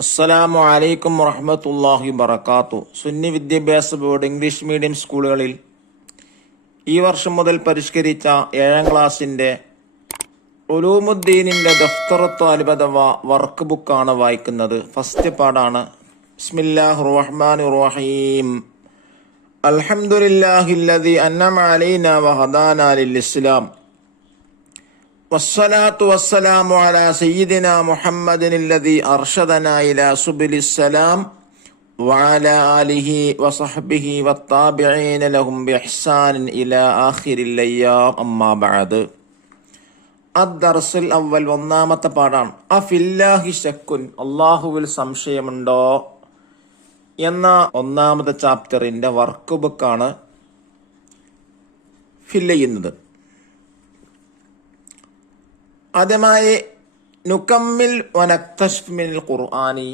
അസ്സലാമു അലൈക്കും വറഹ്മത്തുള്ളാഹി വബറകാതുഹു. സുന്നി വിദ്യാഭ്യാസ ബോർഡ് ഇംഗ്ലീഷ് മീഡിയം സ്കൂളുകളിൽ ഈ വർഷം മുതൽ പരിഷ്കരിച്ച 7ാം ക്ലാസ്സിൻ്റെ ഉലൂമുദ്ദീനിൻ്റെ ദഫ്തറു ത്വാലിബ് അഥവാ വർക്ക് ബുക്കാണ് വായിക്കുന്നത്. ഫസ്റ്റ് പാഠാണ്. ബിസ്മില്ലാഹിർ റഹ്മാനിർ റഹീം. അൽഹംദുലില്ലാഹില്ലദി അൻഅമ അലൈനാ വഹദാനാ ലിൽ ഇസ്ലാം വസ്സലാത്തു വസ്സലാമു അലാ സയ്യിദിനാ മുഹമ്മദിനില്ലദീ അർഷദനാ ഇലാ സുബിലിസ്സലാം വഅലാ ആലിഹി വസഹ്ബിഹി വത്താബിഈന ലഹും ബിഇഹ്സാനിൻ ഇലാ ആഖിരിൽ അയ്യാം അമ്മാ ബഅദ്. അദ്ദർസുൽ അവ്വൽ, ഒന്നാമത്തെ പാഠാണ്. അഫില്ലാഹി ശക്കുൻ, അല്ലാഹുവിൽ സംശയമുണ്ടോ എന്ന ഒന്നാമത്തെ ചാപ്റ്ററിന്റെ വർക്ക് ബുക്കാണ് ഫില്ല് ചെയ്യുന്നത്. ആദ്യമായി നുകമ്മിൽ വനക്തശ്ഫ് മിനൽ ഖുർആനി,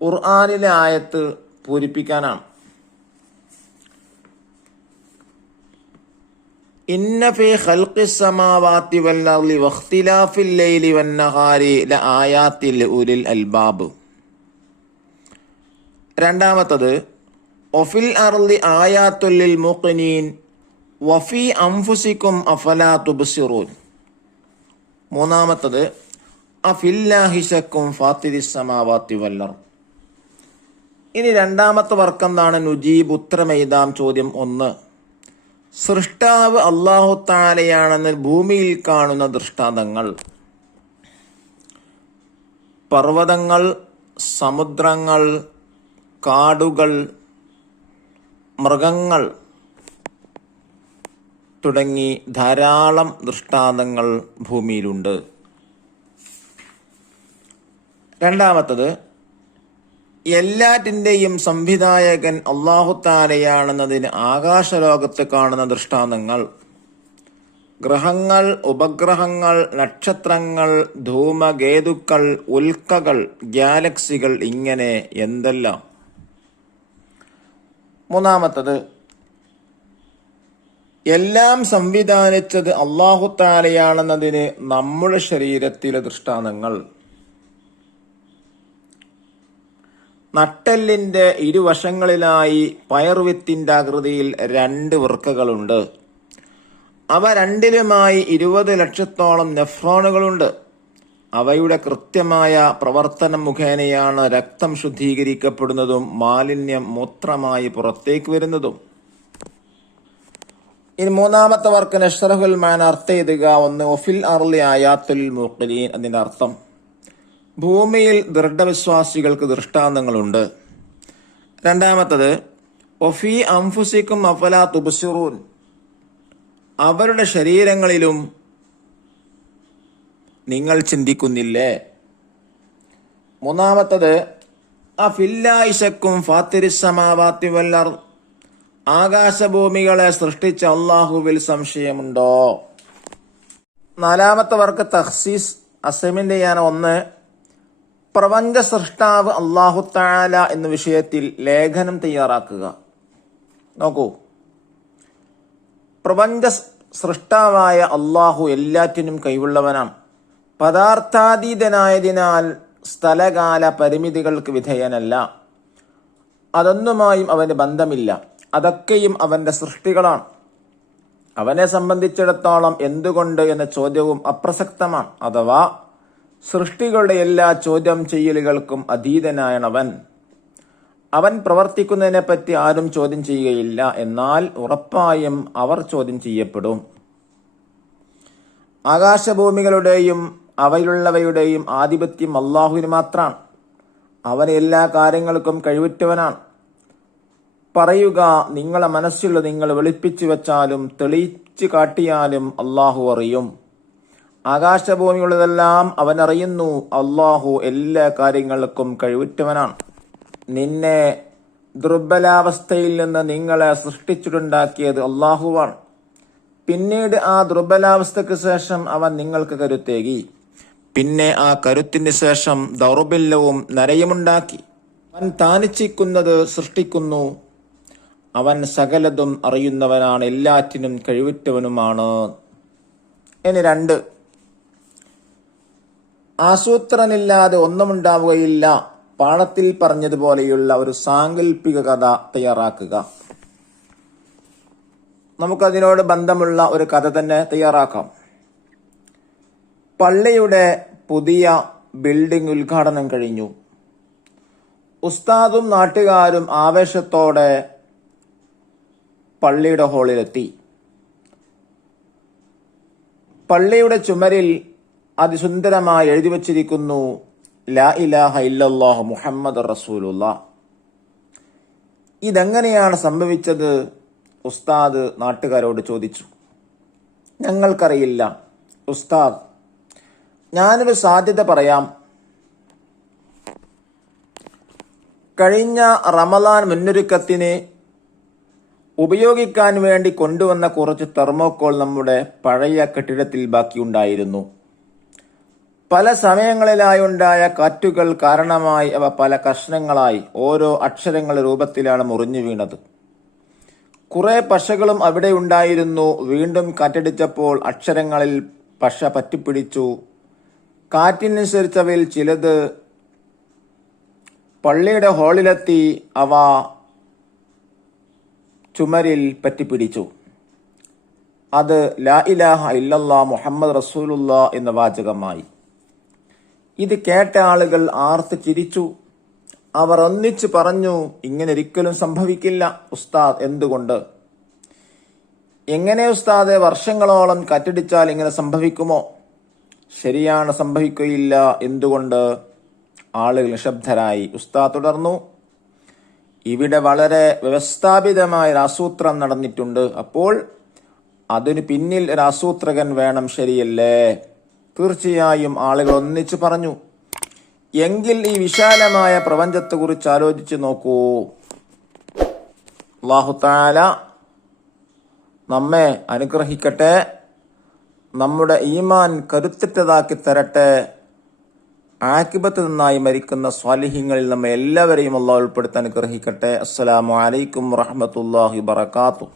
ഖുർആനിലെ ആയത്ത് പൂരിപ്പിക്കാനാണ്. ഇന്ന ഫീ ഖൽഖിസ് സമാവാതി വൽ അർളി വഖ്തിലാഫിൽ ലൈലി വന്നഹാരി ലആയാത്തിൽ ഉലിൽ അൽബാബ്. രണ്ടാമത്തത് വഫിൽ അർളി ആയാത്തുൽ ലിൽ മുഖ്നിൻ വഫീ അൻഫുസികും അഫലാ തുബ്സിറൂൻ. മൂന്നാമത്തത് അഫില്ലാഹി ശക്കും ഫാത്തിരിസ് സമാവാതി വൽ അർള്. ഇനി രണ്ടാമത്തെ വർക്ക് എന്താണ്? നുജീബ്, ഉത്തരമെഴുതാം. ചോദ്യം 1. സൃഷ്ടാവ് അല്ലാഹു തആലയാണെന്ന് ഭൂമിയിൽ കാണുന്ന ദൃഷ്ടാന്തങ്ങൾ. പർവ്വതങ്ങൾ, സമുദ്രങ്ങൾ, കാടുകൾ, മൃഗങ്ങൾ തുടങ്ങി ധാരാളം ദൃഷ്ടാന്തങ്ങൾ ഭൂമിയിലുണ്ട്. രണ്ടാമത്തത് എല്ലാറ്റിൻ്റെയും സംവിധായകൻ അല്ലാഹു തആലയാണെന്നതിന് ആകാശലോകത്ത് കാണുന്ന ദൃഷ്ടാന്തങ്ങൾ. ഗ്രഹങ്ങൾ, ഉപഗ്രഹങ്ങൾ, നക്ഷത്രങ്ങൾ, ധൂമകേതുക്കൾ, ഉൽക്കകൾ, ഗാലക്സികൾ, ഇങ്ങനെ എന്തെല്ലാം. മൂന്നാമത്തത് എല്ലാം സംവിധാനിച്ചത് അല്ലാഹു തആലയാണെന്നതിന് നമ്മുടെ ശരീരത്തിലെ ദൃഷ്ടാന്തങ്ങൾ. നട്ടെല്ലിന്റെ ഇരുവശങ്ങളിലായി പയർവിത്തിന്റെ ആകൃതിയിൽ 2 വൃക്കകളുണ്ട്. അവ രണ്ടിലുമായി 20 ലക്ഷത്തോളം നെഫ്രോണുകളുണ്ട്. അവയുടെ കൃത്യമായ പ്രവർത്തനം മുഖേനയാണ് രക്തം ശുദ്ധീകരിക്കപ്പെടുന്നതും മാലിന്യം മൂത്രമായി പുറത്തേക്ക് വരുന്നതും. ഇനി മൂന്നാമത്തെ വർക്ക് നഷ്റഹുൽ മാന, അർത്ഥം എഴുതുക. 1. ഒഫിൽ അർളി ആയാത്തുൽ മുഖ്ലിൻ, അതിന്റെ അർത്ഥം ഭൂമിയിൽ ദൃഢവിശ്വാസികൾക്ക് ദൃഷ്ടാന്തങ്ങളുണ്ട്. രണ്ടാമത്തത് ഒഫി അൻഫുസികും അഫലാ തുബ്സിറൂൻ, അവരുടെ ശരീരങ്ങളിലും നിങ്ങൾ ചിന്തിക്കുന്നില്ലേ. മൂന്നാമത്തത് അഫില്ലാഹി ശക്കും ഫാത്തിരിസ് സമാവാതി വൽ അർള്, ആകാശഭൂമികളെ സൃഷ്ടിച്ച അല്ലാഹുവിൽ സംശയമുണ്ടോ. നാലാമത്തെ വർക്ക് തഖ്സീസ്, അസൈൻമെന്റ് ചെയ്യാൻ. 1. പ്രപഞ്ച സൃഷ്ടാവ് അല്ലാഹു തആല എന്ന വിഷയത്തിൽ ലേഖനം തയ്യാറാക്കുക. നോക്കൂ, പ്രപഞ്ച സൃഷ്ടാവായ അല്ലാഹു എല്ലാറ്റിനും കഴിവുള്ളവനാണ്. പദാർത്ഥാതീതനായതിനാൽ സ്ഥലകാല പരിമിതികൾക്ക് വിധേയനല്ല. അതൊന്നുമായും അവന് ബന്ധമില്ല. അതൊക്കെയും അവന്റെ സൃഷ്ടികളാണ്. അവനെ സംബന്ധിച്ചിടത്തോളം എന്തുകൊണ്ട് എന്ന ചോദ്യവും അപ്രസക്തമാണ്. അഥവാ സൃഷ്ടികളുടെ എല്ലാ ചോദ്യം ചെയ്യലുകൾക്കും അതീതനായവൻ. അവൻ പ്രവർത്തിക്കുന്നതിനെപ്പറ്റി ആരും ചോദ്യം ചെയ്യുകയില്ല. എന്നാൽ ഉറപ്പായും അവർ ചോദ്യം ചെയ്യപ്പെടും. ആകാശഭൂമികളുടെയും അവയിലുള്ളവയുടെയും ആധിപത്യം അല്ലാഹുവിന് മാത്രമാണ്. അവൻ എല്ലാ കാര്യങ്ങൾക്കും കഴിവുറ്റവനാണ്. പറയുക, നിങ്ങളെ മനസ്സിലുള്ള നിങ്ങൾ വെളുപ്പിച്ചു വെച്ചാലും തെളിയിച്ചു കാട്ടിയാലും അല്ലാഹു അറിയും. ആകാശഭൂമിയുള്ളതെല്ലാം അവൻ അറിയുന്നു. അല്ലാഹു എല്ലാ കാര്യങ്ങൾക്കും കഴിവുറ്റവനാണ്. നിന്നെ ദുർബലാവസ്ഥയിൽ നിന്ന് നിങ്ങളെ സൃഷ്ടിച്ചിട്ടുണ്ടാക്കിയത് അല്ലാഹുവാണ്. പിന്നീട് ആ ദുർബലാവസ്ഥയ്ക്ക് ശേഷം അവൻ നിങ്ങൾക്ക് കരുത്തേകി. പിന്നെ ആ കരുത്തിന് ശേഷം ദൗർബല്യവും നരയുമുണ്ടാക്കി. അവൻ താനിച്ഛിക്കുന്നത് സൃഷ്ടിക്കുന്നു. അവൻ സകലതും അറിയുന്നവനാണ്, എല്ലാറ്റിനും കഴിവുറ്റവനുമാണ്. ഇനി 2. ആസൂത്രനില്ലാതെ ഒന്നുമുണ്ടാവുകയില്ല. പാഠത്തിൽ പറഞ്ഞതുപോലെയുള്ള ഒരു സാങ്കല്പിക കഥ തയ്യാറാക്കുക. നമുക്കതിനോട് ബന്ധമുള്ള ഒരു കഥ തന്നെ തയ്യാറാക്കാം. പള്ളിയുടെ പുതിയ ബിൽഡിംഗ് ഉദ്ഘാടനം കഴിഞ്ഞു. ഉസ്താദും നാട്ടുകാരും ആവേശത്തോടെ പള്ളിയുടെ ഹാളിലെത്തി. പള്ളിയുടെ ചുമരിൽ അതിസുന്ദരമായി എഴുതി വച്ചിരിക്കുന്നു, ലാ ഇലാഹ ഇല്ലല്ലാഹു മുഹമ്മദ് റസൂലുള്ളാഹ്. ഇതെങ്ങനെയാണ് സംഭവിച്ചത്? ഉസ്താദ് നാട്ടുകാരോട് ചോദിച്ചു. ഞങ്ങൾക്കറിയില്ല ഉസ്താദ്, ഞാനൊരു സാധ്യത പറയാം. കഴിഞ്ഞ റമദാൻ മുന്നൊരുക്കത്തിന് ഉപയോഗിക്കാൻ വേണ്ടി കൊണ്ടുവന്ന കുറച്ച് തെർമോക്കോൾ നമ്മുടെ പഴയ കെട്ടിടത്തിൽ ബാക്കിയുണ്ടായിരുന്നു. പല സമയങ്ങളിലായി ഉണ്ടായ കാറ്റുകൾ കാരണമായി അവ പല കഷ്ണങ്ങളായി ഓരോ അക്ഷരങ്ങളുടെ രൂപത്തിലാണ് മുറിഞ്ഞു വീണത്. കുറെ പശകളും അവിടെ ഉണ്ടായിരുന്നു. വീണ്ടും കാറ്റടിച്ചപ്പോൾ അക്ഷരങ്ങളിൽ പശ പറ്റിപ്പിടിച്ചു. കാറ്റിനനുസരിച്ചവയിൽ ചിലത് പള്ളിയുടെ ഹാളിലെത്തി. അവ ചുമരിൽ പറ്റിപ്പിടിച്ചു. അത് ലാ ഇലാഹ ഇല്ലല്ലാഹ് മുഹമ്മദ് റസൂലുള്ളാഹ് എന്ന വാചകമായി. ഇത് കേട്ട ആളുകൾ ആർത്ത് ചിരിച്ചു. അവർ ഒന്നിച്ചു പറഞ്ഞു, ഇങ്ങനെ ഒരിക്കലും സംഭവിക്കില്ല ഉസ്താദ്. എന്തുകൊണ്ട്? എങ്ങനെ ഉസ്താദെ? വർഷങ്ങളോളം കാറ്റടിച്ചാൽ ഇങ്ങനെ സംഭവിക്കുമോ? ശരിയാണ്, സംഭവിക്കുകയില്ല. എന്തുകൊണ്ട്? ആളുകൾ നിശബ്ദരായി. ഉസ്താദ് തുടർന്നു, ഇവിടെ വളരെ വ്യവസ്ഥാപിതമായ ഒരു ആസൂത്രണം നടന്നിട്ടുണ്ട്. അപ്പോൾ അതിനു പിന്നിൽ ഒരു ആസൂത്രകൻ വേണം, ശരിയല്ലേ? തീർച്ചയായും. ആളുകൾ ഒന്നിച്ചു പറഞ്ഞു. എങ്കിൽ ഈ വിശാലമായ പ്രപഞ്ചത്തെക്കുറിച്ച് ആലോചിച്ചു നോക്കൂ. അല്ലാഹു തആല നമ്മെ അനുഗ്രഹിക്കട്ടെ, നമ്മുടെ ഈമാൻ കരുത്തുറ്റതാക്കി തരട്ടെ. ആഖിബത്ത് നന്നായി മരിക്കുന്ന സ്വാലിഹീങ്ങളിൽ നമ്മെ എല്ലാവരെയും അല്ലാഹു ഉൾപ്പെടുത്താൻ അനുഗ്രഹിക്കട്ടെ. അസ്സലാമു അലൈക്കും വറഹ്മത്തുള്ളാഹി വബറകാതുഹു.